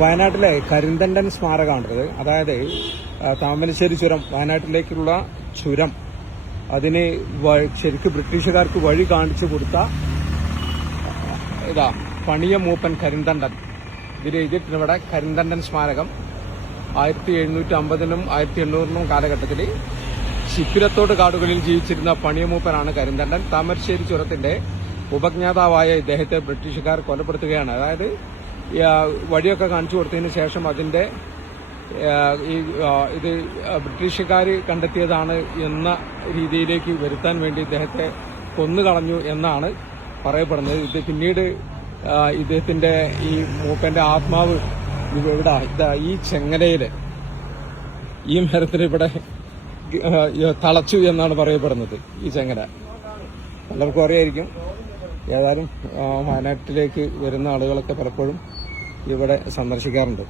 വയനാട്ടിലെ കരിന്തണ്ടൻ സ്മാരകമാണിത്. അതായത് താമരശ്ശേരി ചുരം, വയനാട്ടിലേക്കുള്ള ചുരം, അതിന് ശരിക്കും ബ്രിട്ടീഷുകാർക്ക് വഴി കാണിച്ചു കൊടുത്ത പണിയ മൂപ്പൻ കരിന്തണ്ടൻ. ഇതിൽ എഴുതിയിട്ടുണ്ട് ഇവിടെ കരിന്തണ്ടൻ സ്മാരകം. 1750-നും 1800-നും കാലഘട്ടത്തിൽ ശിപ്പിരത്തോട് കാടുകളിൽ ജീവിച്ചിരുന്ന പണിയമൂപ്പനാണ് കരിന്തണ്ടൻ. താമരശ്ശേരി ചുരത്തിന്റെ ഉപജ്ഞാതാവായ ഇദ്ദേഹത്തെ ബ്രിട്ടീഷുകാർ കൊലപ്പെടുത്തുകയാണ്. അതായത് വഴിയൊക്കെ കാണിച്ചു കൊടുത്തതിന് ശേഷം അതിന്റെ ഇത് ബ്രിട്ടീഷുകാർ കണ്ടെത്തിയതാണ് എന്ന രീതിയിലേക്ക് വരുത്താൻ വേണ്ടി ഇദ്ദേഹത്തെ കൊന്നുകളഞ്ഞു എന്നാണ് പറയപ്പെടുന്നത്. ഇത് പിന്നീട് ഇദ്ദേഹത്തിന്റെ ഈ മൂപ്പന്റെ ആത്മാവ് ഇവിടെ ഈ ചെങ്ങലയില് ഈ മരത്തിൽ ഇവിടെ തളച്ചു എന്നാണ് പറയപ്പെടുന്നത്. ഈ ചെങ്ങല പലർക്കും അറിയായിരിക്കും. ഏതായാലും വയനാട്ടിലേക്ക് വരുന്ന ആളുകളൊക്കെ പലപ്പോഴും ഇവിടെ സന്ദർശിക്കാറുണ്ട്.